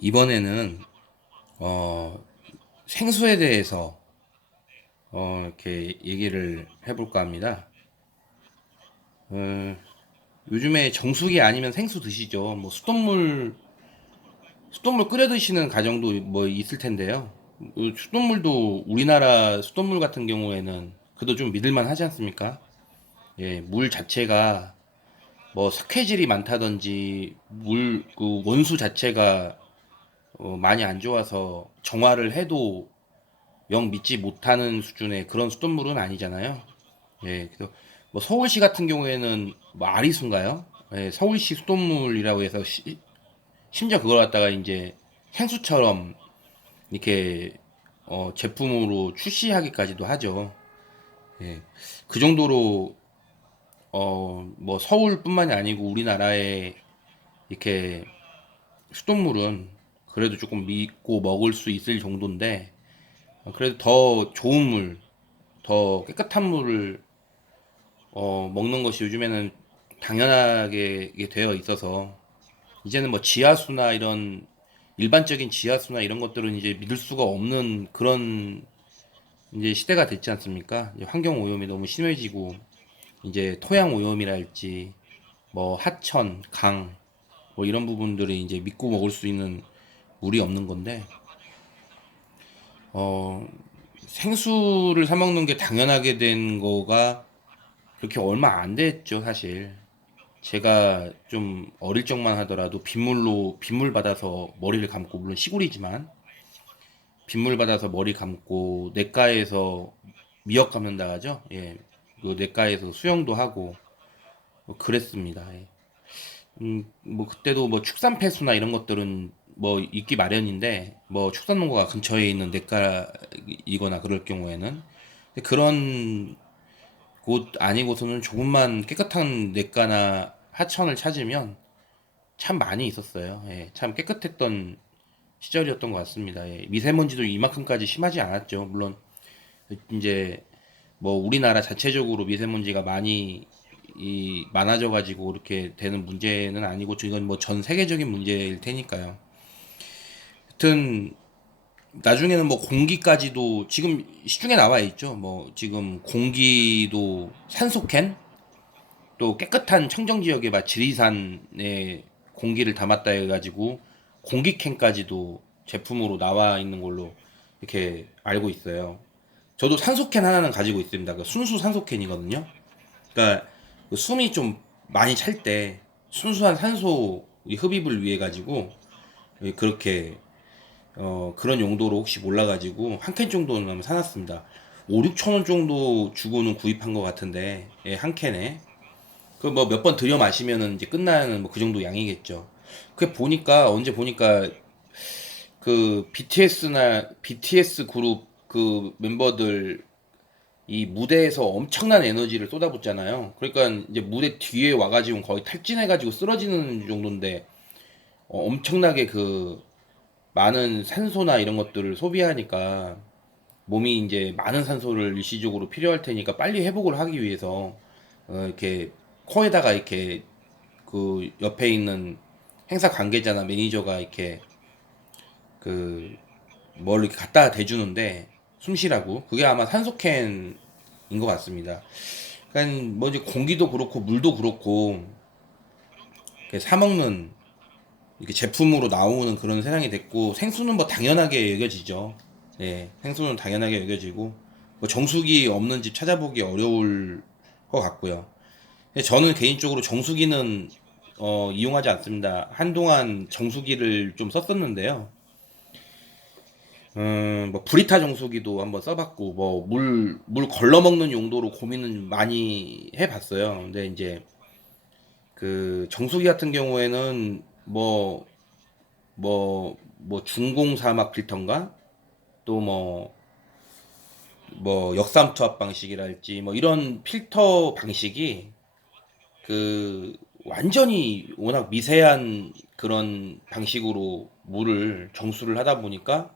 이번에는 어, 생수에 대해서 이렇게 얘기를 해볼까 합니다. 어, 요즘에 정수기 아니면 생수 드시죠? 뭐 수돗물 끓여 드시는 가정도 뭐 있을 텐데요. 수돗물도 우리나라 수돗물 같은 경우에는 그래도 좀 믿을만 하지 않습니까? 예, 물 자체가 뭐 석회질이 많다든지 물 그 원수 자체가 많이 안 좋아서 정화를 해도 영 믿지 못하는 수준의 그런 수돗물은 아니잖아요. 예, 그래서 뭐 서울시 같은 경우에는 뭐 아리수인가요? 예, 서울시 수돗물이라고 해서 심지어 그걸 갖다가 이제 생수처럼 이렇게 제품으로 출시하기까지도 하죠. 예, 그 정도로 뭐 서울뿐만이 아니고 우리나라에 이렇게 수돗물은 그래도 조금 믿고 먹을 수 있을 정도인데 그래도 더 좋은 물, 더 깨끗한 물을 먹는 것이 요즘에는 당연하게 이게 되어 있어서 이제는 뭐 지하수나 이런 일반적인 지하수나 이런 것들은 이제 믿을 수가 없는 그런 이제 시대가 됐지 않습니까? 이제 환경 오염이 너무 심해지고 이제 토양 오염이랄지 뭐 하천, 강 뭐 이런 부분들이 이제 믿고 먹을 수 있는 물이 없는 건데 어 생수를 사 먹는 게 당연하게 된 거가 그렇게 얼마 안 됐죠, 사실. 제가 좀 어릴 적만 하더라도 빗물 받아서 머리를 감고 물론 시골이지만 빗물 받아서 머리 감고 냇가에서 미역 감는다 하죠. 예. 그 냇가에서 수영도 하고 뭐 그랬습니다. 예. 뭐 그때도 뭐 축산폐수나 이런 것들은 뭐 있기 마련인데 뭐 축산농가가 근처에 있는 냇가이거나 그럴 경우에는 근데 그런 곳 아니고서는 조금만 깨끗한 냇가나 하천을 찾으면 참 많이 있었어요. 예, 참 깨끗했던 시절이었던 것 같습니다. 예, 미세먼지도 이만큼까지 심하지 않았죠. 물론 이제 뭐 우리나라 자체적으로 미세먼지가 많아져 가지고 이렇게 되는 문제는 아니고 이건 뭐 전 세계적인 문제일 테니까요. 하여튼 나중에는 뭐 공기까지도 지금 시중에 나와 있죠. 뭐 지금 공기도 산소캔 또 깨끗한 청정 지역에 막 지리산에 공기를 담았다 해가지고 공기캔까지도 제품으로 나와 있는 걸로 이렇게 알고 있어요. 저도 산소캔 하나는 가지고 있습니다. 그 순수 산소캔이거든요. 그러니까 그 숨이 좀 많이 찰 때 순수한 산소 흡입을 위해 가지고 그렇게 그런 용도로 혹시 몰라가지고 한 캔 정도는 사놨습니다. 5, 6천 원 정도 주고는 구입한 것 같은데 예, 한 캔에 그 뭐 몇 번 들여 마시면은 이제 끝나는 뭐 그 정도 양이겠죠. 그 보니까 언제 보니까 그 BTS 그룹 그 멤버들 이 무대에서 엄청난 에너지를 쏟아붓잖아요. 그러니까 이제 무대 뒤에 와가지고 거의 탈진해가지고 쓰러지는 정도인데 엄청나게 그 많은 산소나 이런 것들을 소비하니까 몸이 이제 많은 산소를 일시적으로 필요할 테니까 빨리 회복을 하기 위해서 이렇게 코에다가 이렇게 그 옆에 있는 행사 관계자나 매니저가 이렇게 그 뭘 이렇게 갖다 대주는데 숨 쉬라고 그게 아마 산소캔인 것 같습니다. 그러니까 뭐 이제 공기도 그렇고 물도 그렇고 이렇게 사 먹는 이렇게 제품으로 나오는 그런 세상이 됐고 생수는 뭐 당연하게 여겨지죠. 네, 생수는 당연하게 여겨지고 뭐 정수기 없는 집 찾아보기 어려울 것 같고요. 근데 저는 개인적으로 정수기는 이용하지 않습니다. 한동안 정수기를 좀 썼었는데요. 뭐 브리타 정수기도 한번 써봤고 뭐 물 걸러 먹는 용도로 고민은 많이 해봤어요. 근데 이제 그 정수기 같은 경우에는 뭐 중공사막 필터인가 또 뭐 역삼투압 방식이랄지 뭐 이런 필터 방식이 그 완전히 워낙 미세한 그런 방식으로 물을 정수를 하다 보니까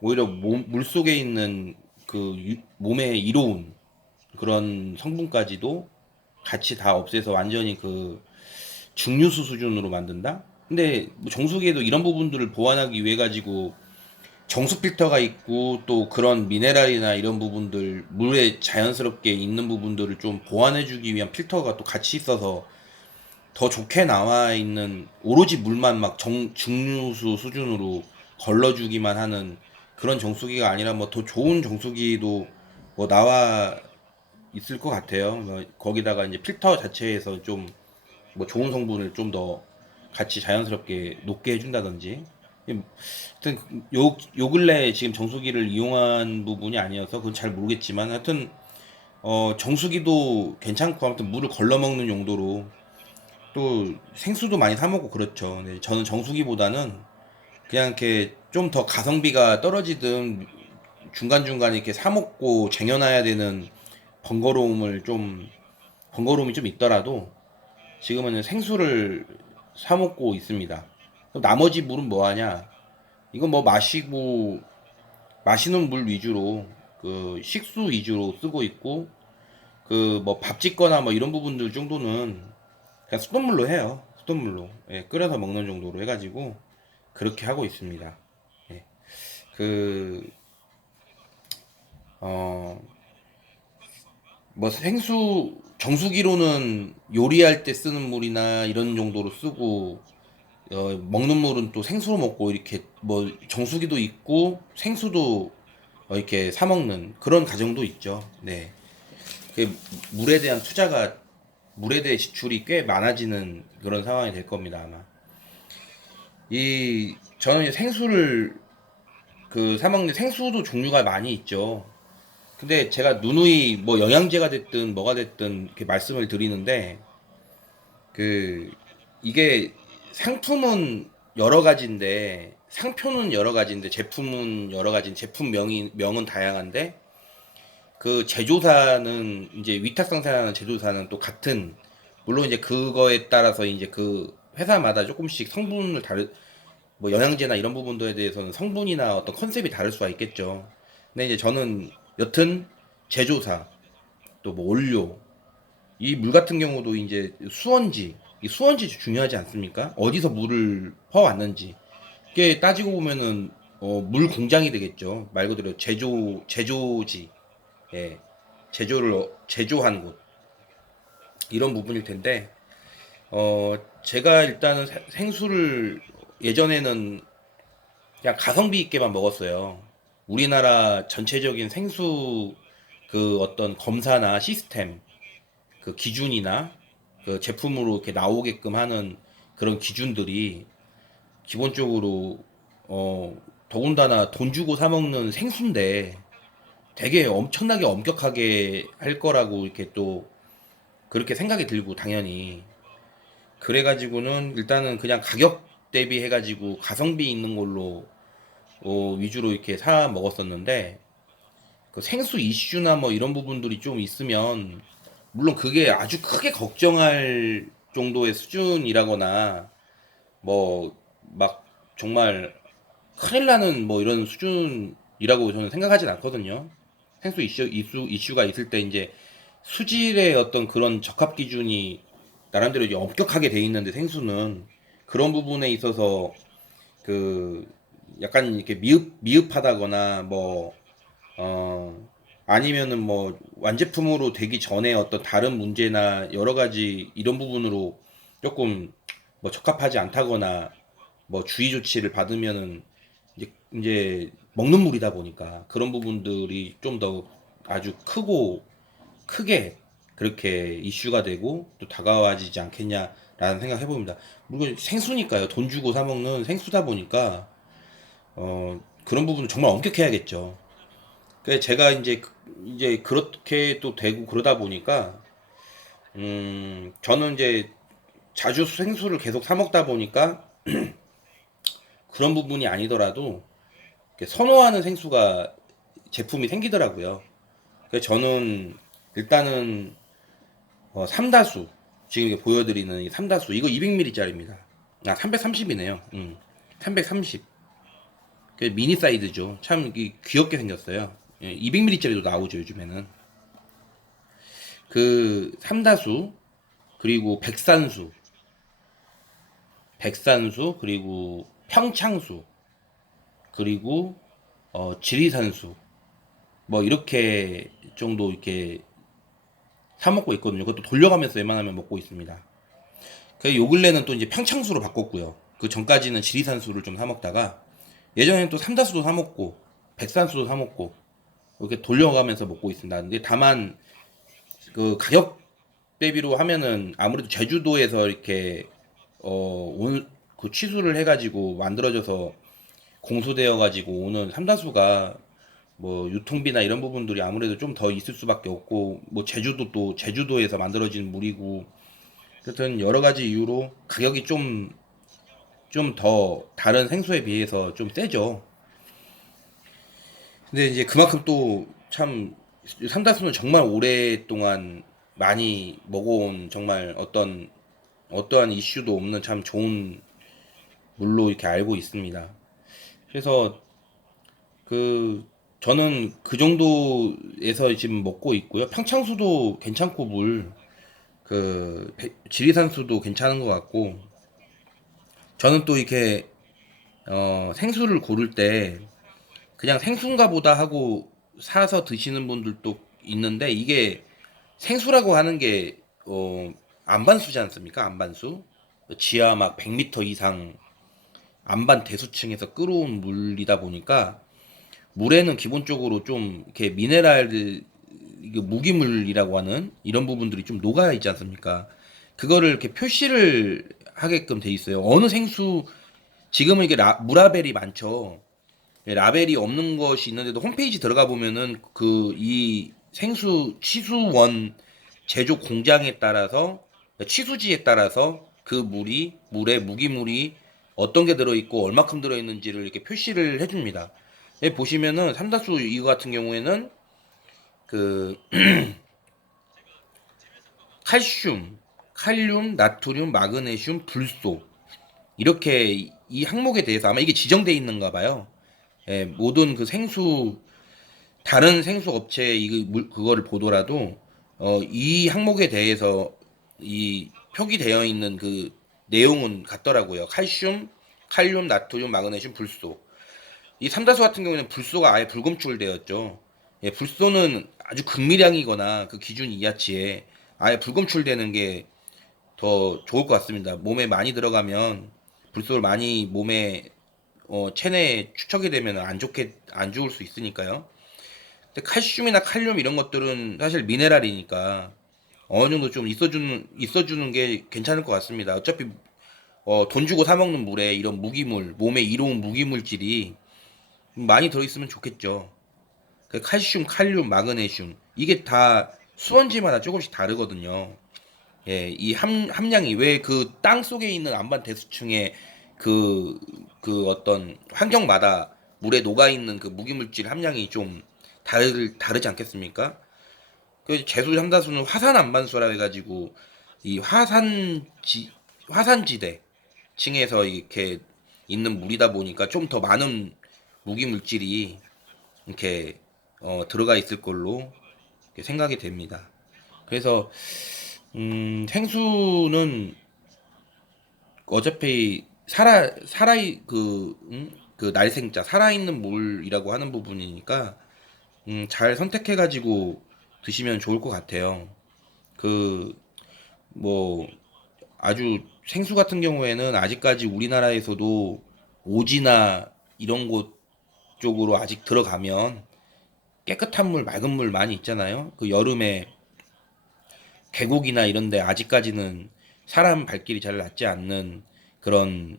오히려 물 속에 있는 그 몸에 이로운 그런 성분까지도 같이 다 없애서 완전히 그 중류수 수준으로 만든다? 근데 뭐 정수기에도 이런 부분들을 보완하기 위해 가지고 정수 필터가 있고 또 그런 미네랄이나 이런 부분들 물에 자연스럽게 있는 부분들을 좀 보완해주기 위한 필터가 또 같이 있어서 더 좋게 나와 있는 오로지 물만 막 증류수 수준으로 걸러주기만 하는 그런 정수기가 아니라 뭐 더 좋은 정수기도 뭐 나와 있을 것 같아요. 뭐 거기다가 이제 필터 자체에서 좀 뭐 좋은 성분을 좀 더 같이 자연스럽게 녹게 해준다든지. 하여튼 요 근래 지금 정수기를 이용한 부분이 아니어서 그건 잘 모르겠지만 하여튼 정수기도 괜찮고 아무튼 물을 걸러 먹는 용도로 또 생수도 많이 사 먹고 그렇죠. 근데 저는 정수기보다는 그냥 이렇게 좀 더 가성비가 떨어지든 중간중간 이렇게 사 먹고 쟁여놔야 되는 번거로움을 좀 번거로움이 좀 있더라도 지금은 생수를 사 먹고 있습니다. 그럼 나머지 물은 뭐 하냐? 이건 뭐 마시고 마시는 물 위주로 그 식수 위주로 쓰고 있고 그 뭐 밥 짓거나 뭐 이런 부분들 정도는 그냥 수돗물로 해요. 수돗물로 예, 끓여서 먹는 정도로 해가지고 그렇게 하고 있습니다. 예, 그 어 뭐 생수 정수기로는 요리할 때 쓰는 물이나 이런 정도로 쓰고 먹는 물은 또 생수로 먹고 이렇게 뭐 정수기도 있고 생수도 이렇게 사 먹는 그런 가정도 있죠. 네. 그 물에 대한 투자가 물에 대해 지출이 꽤 많아지는 그런 상황이 될 겁니다, 아마. 이 저는 이제 생수를 그 사 먹는 생수도 종류가 많이 있죠. 근데 제가 누누이 뭐 영양제가 됐든 뭐가 됐든 이렇게 말씀을 드리는데 그 이게 상품은 여러 가지인데 상표는 여러 가지인데 제품은 여러 가지 제품명은 다양한데 그 제조사는 이제 위탁 생산하는 제조사는 또 같은 물론 이제 그거에 따라서 이제 그 회사마다 조금씩 성분을 다르 뭐 영양제나 이런 부분들에 대해서는 성분이나 어떤 컨셉이 다를 수가 있겠죠. 근데 이제 저는 여튼 제조사 또 뭐 원료 이 물 같은 경우도 이제 수원지 이 수원지 중요하지 않습니까? 어디서 물을 퍼왔는지 이게 따지고 보면은 물 공장이 되겠죠. 말 그대로 제조지 예, 제조한 곳 이런 부분일 텐데 제가 일단은 생수를 예전에는 그냥 가성비 있게만 먹었어요. 우리나라 전체적인 생수 그 어떤 검사나 시스템 그 기준이나 그 제품으로 이렇게 나오게끔 하는 그런 기준들이 기본적으로 더군다나 돈 주고 사 먹는 생수인데 되게 엄청나게 엄격하게 할 거라고 이렇게 또 그렇게 생각이 들고 당연히 그래가지고는 일단은 그냥 가격 대비해가지고 가성비 있는 걸로 위주로 이렇게 사 먹었었는데 그 생수 이슈나 뭐 이런 부분들이 좀 있으면 물론 그게 아주 크게 걱정할 정도의 수준이라거나 뭐 막 정말 큰일 나는 뭐 이런 수준이라고 저는 생각하진 않거든요. 생수 이슈가 있을 때 이제 수질의 어떤 그런 적합 기준이 나름대로 이제 엄격하게 돼 있는데 생수는 그런 부분에 있어서 그 약간 이렇게 미흡하다거나 뭐 아니면은 뭐 완제품으로 되기 전에 어떤 다른 문제나 여러 가지 이런 부분으로 조금 뭐 적합하지 않다거나 뭐 주의 조치를 받으면은 이제 먹는 물이다 보니까 그런 부분들이 좀 더 아주 크게 그렇게 이슈가 되고 또 다가와지지 않겠냐라는 생각 해봅니다. 물론 생수니까요. 돈 주고 사 먹는 생수다 보니까 그런 부분은 정말 엄격해야겠죠. 그래서 제가 이제 그렇게 또 되고 그러다 보니까 저는 이제 자주 생수를 계속 사 먹다 보니까 그런 부분이 아니더라도 이렇게 선호하는 생수가 제품이 생기더라고요. 그래서 저는 일단은 삼다수 지금 이게 보여드리는 이 삼다수 이거 200ml짜리입니다. 아 330이네요. 330. 그 미니 사이즈죠. 참 귀엽게 생겼어요. 200ml짜리도 나오죠 요즘에는. 그 삼다수 그리고 백산수 백산수, 그리고 평창수, 그리고 지리산수, 뭐 이렇게 정도 이렇게 사 먹고 있거든요. 그것도 돌려가면서 웬만하면 먹고 있습니다. 그 요 근래는 또 이제 평창수로 바꿨고요. 그 전까지는 지리산수를 좀 사 먹다가 예전에는 또 삼다수도 사 먹고 백산수도 사 먹고 이렇게 돌려가면서 먹고 있습니다. 근데 다만 그 가격 대비로 하면은 아무래도 제주도에서 이렇게 오늘 그 취수를 해가지고 만들어져서 공수되어 가지고 오는 삼다수가 뭐 유통비나 이런 부분들이 아무래도 좀 더 있을 수밖에 없고 뭐 제주도 또 제주도에서 만들어진 물이고 그렇든 여러 가지 이유로 가격이 좀 더 다른 생수에 비해서 좀 세죠. 근데 이제 그만큼 또 참 삼다수는 정말 오랫동안 많이 먹어온 정말 어떠한 이슈도 없는 참 좋은 물로 이렇게 알고 있습니다. 그래서 그 저는 그 정도에서 지금 먹고 있고요. 평창수도 괜찮고 지리산수도 괜찮은 것 같고 저는 또 이렇게 생수를 고를 때 그냥 생수인가 보다 하고 사서 드시는 분들도 있는데 이게 생수라고 하는 게 안반수지 않습니까? 안반수. 지하 막 100m 이상 안반 대수층에서 끌어온 물이다 보니까 물에는 기본적으로 좀 이렇게 미네랄 이게 무기물이라고 하는 이런 부분들이 좀 녹아 있지 않습니까? 그거를 이렇게 표시를 하게끔 돼 있어요. 어느 생수 지금은 이게 무라벨이 많죠. 예, 라벨이 없는 것이 있는데도 홈페이지 들어가 보면은 그 이 생수 취수원 제조 공장에 따라서 취수지에 따라서 그 물에 무기물이 어떤 게 들어있고 얼마큼 들어있는지를 이렇게 표시를 해줍니다. 예, 보시면은 삼다수 이거 같은 경우에는 그 칼슘, 칼륨, 나트륨, 마그네슘, 불소 이렇게 이 항목에 대해서 아마 이게 지정돼 있는가 봐요. 예, 모든 그 생수 다른 생수 업체 그거를 보더라도 이 항목에 대해서 이 표기되어 있는 그 내용은 같더라고요. 칼슘, 칼륨, 나트륨, 마그네슘, 불소. 이 삼다수 같은 경우에는 불소가 아예 불검출되었죠. 예, 불소는 아주 극미량이거나 그 기준 이하치에 아예 불검출되는 게 더 좋을 것 같습니다. 몸에 많이 들어가면 불소를 많이 몸에 체내에 축적이 되면 안 좋을 수 있으니까요. 근데 칼슘이나 칼륨 이런 것들은 사실 미네랄이니까 어느 정도 좀 있어주는 게 괜찮을 것 같습니다. 어차피 돈 주고 사 먹는 물에 이런 무기물, 몸에 이로운 무기물질이 많이 들어있으면 좋겠죠. 그 칼슘, 칼륨, 마그네슘 이게 다 수원지마다 조금씩 다르거든요. 예, 이 함량이 왜 그 땅 속에 있는 안반 대수층에 그, 그 어떤 환경마다 물에 녹아있는 그 무기물질 함량이 좀 다르지 않겠습니까? 그 제수 삼다수는 화산 안반수라 해가지고 이 화산지대 층에서 이렇게 있는 물이다 보니까 좀 더 많은 무기물질이 이렇게 들어가 있을 걸로 이렇게 생각이 됩니다. 그래서 생수는 어차피 그 날생자 살아있는 물이라고 하는 부분이니까 잘 선택해가지고 드시면 좋을 것 같아요. 그 뭐 아주 생수 같은 경우에는 아직까지 우리나라에서도 오지나 이런 곳 쪽으로 아직 들어가면 깨끗한 물, 맑은 물 많이 있잖아요. 그 여름에 계곡이나 이런데 아직까지는 사람 발길이 잘 닿지 않는 그런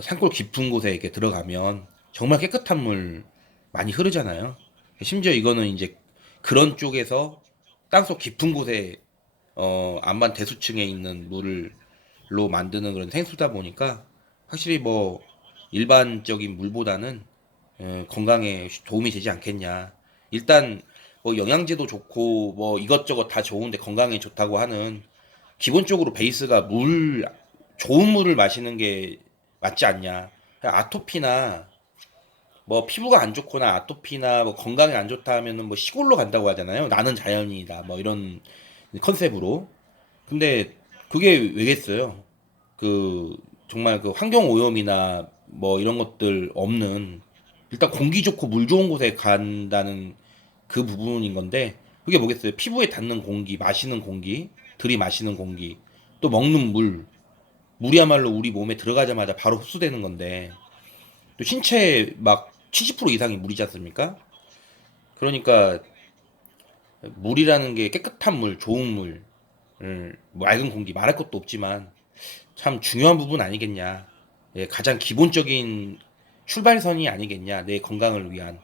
산골 깊은 곳에 이렇게 들어가면 정말 깨끗한 물 많이 흐르잖아요. 심지어 이거는 이제 그런 쪽에서 땅속 깊은 곳에 안반 대수층에 있는 물로 만드는 그런 생수다 보니까 확실히 뭐 일반적인 물보다는 건강에 도움이 되지 않겠냐. 일단 뭐 영양제도 좋고 뭐 이것저것 다 좋은데 건강에 좋다고 하는 기본적으로 베이스가 좋은 물을 마시는 게 맞지 않냐. 아토피나 뭐 피부가 안 좋거나 아토피나 뭐 건강에 안 좋다 하면은 뭐 시골로 간다고 하잖아요. 나는 자연이다. 뭐 이런 컨셉으로. 근데 그게 왜겠어요? 그 정말 그 환경 오염이나 뭐 이런 것들 없는, 일단 공기 좋고 물 좋은 곳에 간다는 그 부분인 건데, 그게 뭐겠어요? 피부에 닿는 공기, 마시는 공기, 들이마시는 공기, 또 먹는 물, 물이야말로 우리 몸에 들어가자마자 바로 흡수되는 건데, 또 신체의 막 70% 이상이 물이지 않습니까? 그러니까 물이라는 게 깨끗한 물, 좋은 물, 맑은 공기 말할 것도 없지만 참 중요한 부분 아니겠냐. 예, 가장 기본적인 출발선이 아니겠냐. 내 건강을 위한.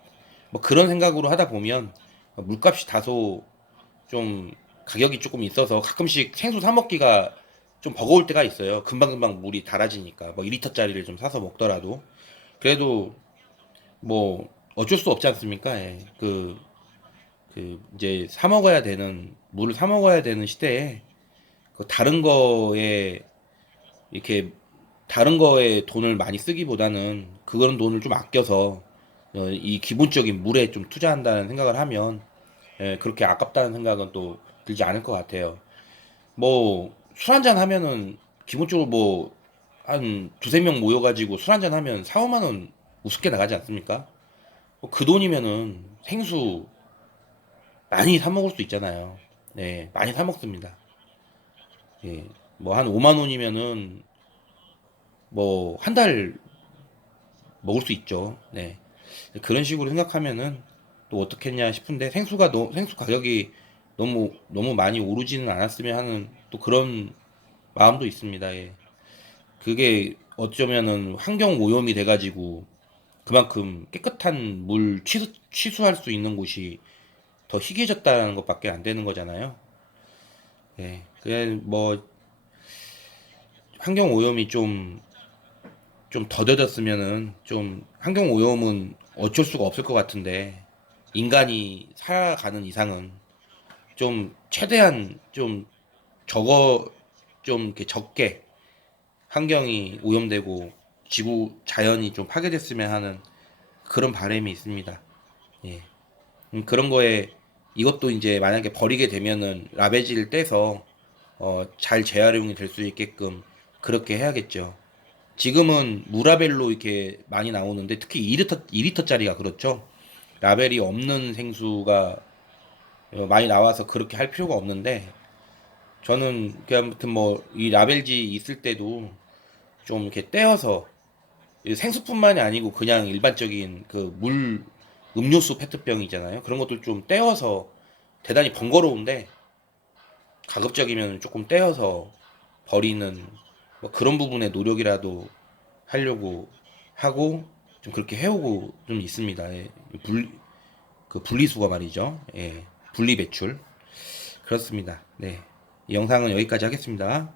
뭐 그런 생각으로 하다 보면 물값이 다소 좀 가격이 조금 있어서 가끔씩 생수 사 먹기가 좀 버거울 때가 있어요. 금방금방 물이 달아지니까. 뭐 2리터짜리를 좀 사서 먹더라도. 그래도 뭐 어쩔 수 없지 않습니까? 예. 이제 사 먹어야 되는, 물을 사 먹어야 되는 시대에 그 이렇게 다른 거에 돈을 많이 쓰기보다는 그런 돈을 좀 아껴서 이 기본적인 물에 좀 투자한다는 생각을 하면, 예, 그렇게 아깝다는 생각은 또 들지 않을 것 같아요. 뭐 술 한잔 하면은 기본적으로 뭐 한 두세 명 모여가지고 술 한잔 하면 4, 5만 원 우습게 나가지 않습니까? 그 돈이면은 생수 많이 사 먹을 수 있잖아요. 네, 많이 사 먹습니다. 예, 뭐 한 5만 원이면은 뭐 한 달 먹을 수 있죠. 네. 그런 식으로 생각하면은 또 어떻겠냐 싶은데, 생수 가격이 너무 많이 오르지는 않았으면 하는 또 그런 마음도 있습니다. 예. 그게 어쩌면은 환경 오염이 돼가지고 그만큼 깨끗한 물 취수할 수 있는 곳이 더 희귀해졌다는 것밖에 안 되는 거잖아요. 예. 그래 뭐 환경 오염이 좀 더뎌졌으면은, 좀 환경 오염은 어쩔 수가 없을 것 같은데, 인간이 살아가는 이상은 좀 최대한 좀 적어 좀 이렇게 적게 환경이 오염되고 지구 자연이 좀 파괴됐으면 하는 그런 바람이 있습니다. 예. 그런 거에 이것도 이제 만약에 버리게 되면은 라베지를 떼서 잘 재활용이 될 수 있게끔 그렇게 해야겠죠. 지금은 무라벨로 이렇게 많이 나오는데, 특히 2리터짜리가 그렇죠. 라벨이 없는 생수가 많이 나와서 그렇게 할 필요가 없는데, 저는 그 아무튼 뭐 이 라벨지 있을 때도 좀 이렇게 떼어서, 생수뿐만이 아니고 그냥 일반적인 그 물 음료수 페트병 있잖아요. 그런 것들 좀 떼어서, 대단히 번거로운데 가급적이면 조금 떼어서 버리는 뭐 그런 부분의 노력이라도 하려고 하고, 좀 그렇게 해오고 좀 있습니다. 예. 그 분리수거 말이죠. 예. 분리 배출. 그렇습니다. 네. 이 영상은 여기까지 하겠습니다.